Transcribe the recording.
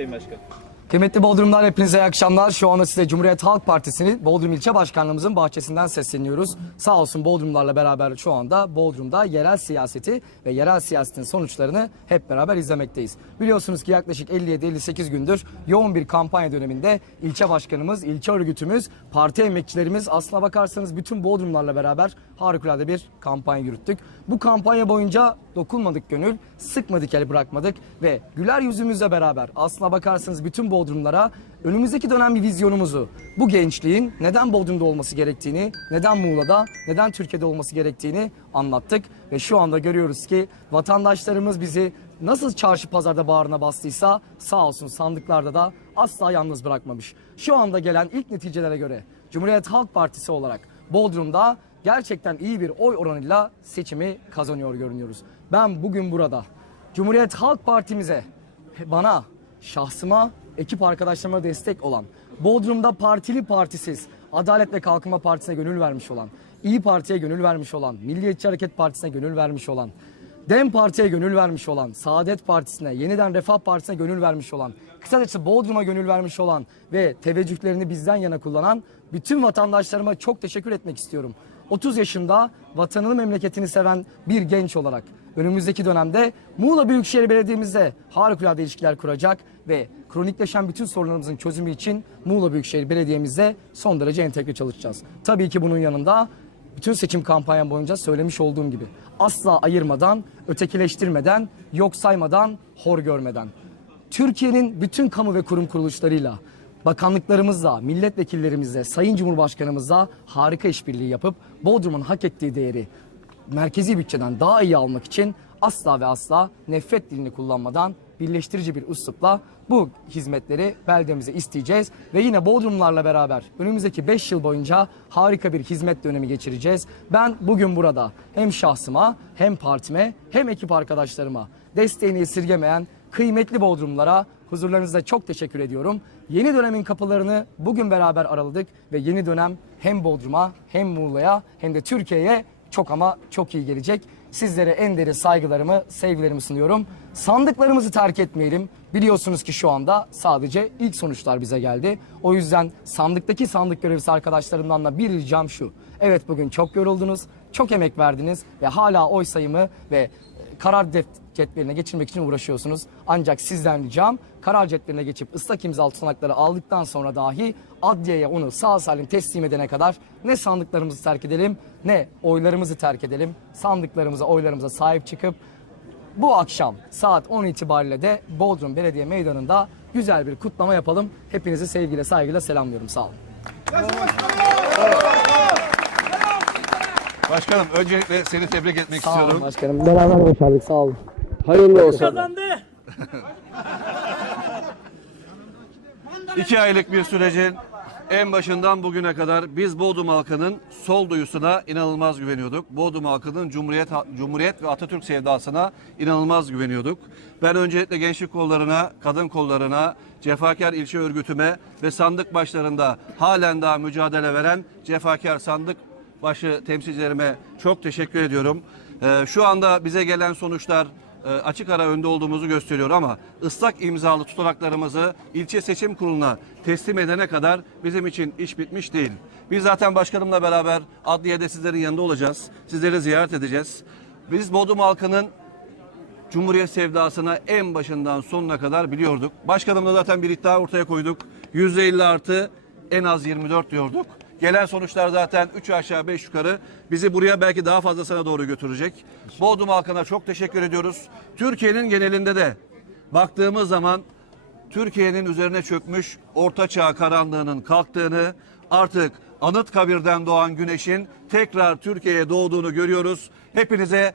Sayın Başkan. Kıymetli Bodrumlar hepinize iyi akşamlar. Şu anda size Cumhuriyet Halk Partisi'nin Bodrum İlçe Başkanlığımızın bahçesinden sesleniyoruz. Sağ olsun Bodrumlarla beraber şu anda Bodrum'da yerel siyaseti ve yerel siyasetin sonuçlarını hep beraber izlemekteyiz. Biliyorsunuz ki yaklaşık 57-58 gündür yoğun bir kampanya döneminde ilçe başkanımız, ilçe örgütümüz, parti emekçilerimiz aslına bakarsanız bütün Bodrumlarla beraber harikulade bir kampanya yürüttük. Bu kampanya boyunca dokunmadık gönül, sıkmadık el bırakmadık ve güler yüzümüzle beraber aslına bakarsanız bütün Bodrumlara önümüzdeki dönem bir vizyonumuzu, bu gençliğin neden Bodrum'da olması gerektiğini, neden Muğla'da, neden Türkiye'de olması gerektiğini anlattık. Ve şu anda görüyoruz ki vatandaşlarımız bizi nasıl çarşı pazarda bağrına bastıysa sağ olsun sandıklarda da asla yalnız bırakmamış. Şu anda gelen ilk neticelere göre Cumhuriyet Halk Partisi olarak Bodrum'da gerçekten iyi bir oy oranıyla seçimi kazanıyor görünüyoruz. Ben bugün burada Cumhuriyet Halk Partimize, bana, şahsıma, ekip arkadaşlarıma destek olan, Bodrum'da partili partisiz, Adalet ve Kalkınma Partisi'ne gönül vermiş olan, İyi Parti'ye gönül vermiş olan, Milliyetçi Hareket Partisi'ne gönül vermiş olan, DEM Parti'ye gönül vermiş olan, Saadet Partisi'ne, Yeniden Refah Partisi'ne gönül vermiş olan, kısacası Bodrum'a gönül vermiş olan ve teveccühlerini bizden yana kullanan bütün vatandaşlarıma çok teşekkür etmek istiyorum. 30 yaşında vatanını memleketini seven bir genç olarak önümüzdeki dönemde Muğla Büyükşehir Belediye'mizde harikulade ilişkiler kuracak ve kronikleşen bütün sorunlarımızın çözümü için Muğla Büyükşehir Belediye'mizde son derece entegre çalışacağız. Tabii ki bunun yanında bütün seçim kampanyam boyunca söylemiş olduğum gibi asla ayırmadan, ötekileştirmeden, yok saymadan, hor görmeden. Türkiye'nin bütün kamu ve kurum kuruluşlarıyla, bakanlıklarımızla, milletvekillerimizle, Sayın Cumhurbaşkanımızla harika işbirliği yapıp Bodrum'un hak ettiği değeri merkezi bütçeden daha iyi almak için asla ve asla nefret dilini kullanmadan birleştirici bir üslupla bu hizmetleri beldemize isteyeceğiz ve yine Bodrumlarla beraber önümüzdeki 5 yıl boyunca harika bir hizmet dönemi geçireceğiz. Ben bugün burada hem şahsıma hem partime hem ekip arkadaşlarıma desteğini esirgemeyen kıymetli Bodrumlara huzurlarınızda çok teşekkür ediyorum. Yeni dönemin kapılarını bugün beraber araladık ve yeni dönem hem Bodrum'a hem Muğla'ya hem de Türkiye'ye çok ama çok iyi gelecek. Sizlere en derin saygılarımı, sevgilerimi sunuyorum. Sandıklarımızı terk etmeyelim. Biliyorsunuz ki şu anda sadece ilk sonuçlar bize geldi. O yüzden sandıktaki sandık görevlisi arkadaşlarımdan da bir ricam şu. Evet bugün çok yoruldunuz, çok emek verdiniz ve hala oy sayımı ve karar cetveline geçirmek için uğraşıyorsunuz. Ancak sizden ricam karar cetveline geçip ıslak imzalı tutanakları aldıktan sonra dahi adliyeye onu sağ salim teslim edene kadar ne sandıklarımızı terk edelim ne oylarımızı terk edelim. Sandıklarımıza, oylarımıza sahip çıkıp bu akşam saat 10 itibariyle de Bodrum Belediye Meydanı'nda güzel bir kutlama yapalım. Hepinizi sevgiyle, saygıyla selamlıyorum. Sağ olun. Başkanım öncelikle seni tebrik etmek Sağ olun istiyorum. başkanım. Beraber başardık. Sağ olun. Hayırlı olsun. Kazandı. İki aylık bir sürecin en başından bugüne kadar biz Bodrum halkının sol duyusuna inanılmaz güveniyorduk. Bodrum halkının Cumhuriyet, Cumhuriyet ve Atatürk sevdasına inanılmaz güveniyorduk. Ben öncelikle gençlik kollarına, kadın kollarına, cefakar ilçe örgütüme ve sandık başlarında halen daha mücadele veren cefakar sandık başı temsilcilerime çok teşekkür ediyorum. Ee, şu anda bize gelen sonuçlar açık ara önde olduğumuzu gösteriyor ama ıslak imzalı tutanaklarımızı ilçe seçim kuruluna teslim edene kadar bizim için iş bitmiş değil. Biz zaten başkanımla beraber adliyede sizlerin yanında olacağız. Sizleri ziyaret edeceğiz. Biz Bodrum halkının Cumhuriyet sevdasına en başından sonuna kadar biliyorduk. Başkanımla zaten bir iddia ortaya koyduk. %50 artı en az 24 diyorduk. Gelen sonuçlar zaten 3 aşağı 5 yukarı bizi buraya belki daha fazlasına doğru götürecek. Bodrum halkına çok teşekkür ediyoruz. Türkiye'nin genelinde de baktığımız zaman Türkiye'nin üzerine çökmüş orta çağ karanlığının kalktığını artık Anıtkabir'den doğan güneşin tekrar Türkiye'ye doğduğunu görüyoruz. Hepinize